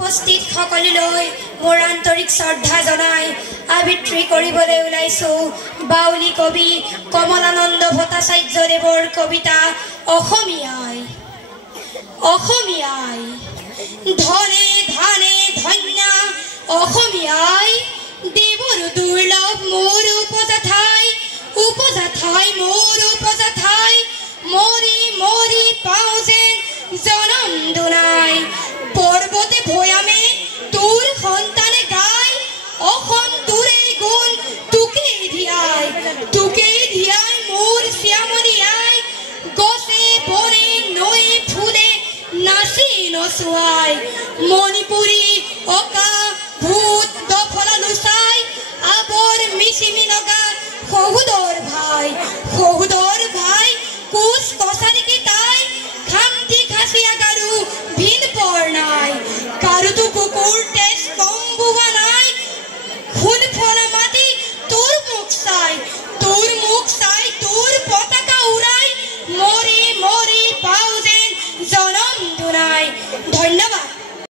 উপস্থিত সকললৈ মোৰ আন্তৰিক শ্ৰদ্ধা জনাই আবৃত্তি কৰিবলৈ ওলাইছো বাউলী কবি কমলানন্দ ভট্টাচাৰ্যদেৱৰ কবিতা অসমীয়াই। অসমীয়াই ধনে ধানে ধন্য অসমীয়াই দেৱৰ দুৰ্লভ মোৰ উপজাঠাই উপজাঠাই মোৰ উপজাঠাই মৰি মৰি পাওঁ যেন জনম দুনাই পৰ্বতে ভৈয়ামে তোৰ সন্তানে গায় অসম তোৰে গুণ তোকেই ধিয়াই মোৰ শ্যামলী আই গছে বনে নৈ ফুলে নাচি নচুৱাই মণিপুৰী অকা ভূত দফলা লুচাই আবৰ মিচিমি লগা শহুদৰ ভাই কোচ কছাৰী কেইটাই খামটি খাচীয়া গাৰু ভিন পৰ নাই কাৰুতো কুকুৰ তেজ কম বোৱা নাই খুন ফলা মাটি তোৰ মুখ চাই তোৰ পতাকা উৰাই মৰি মৰি পাওঁ যেন জনম দুনাই। ধন্যবাদ।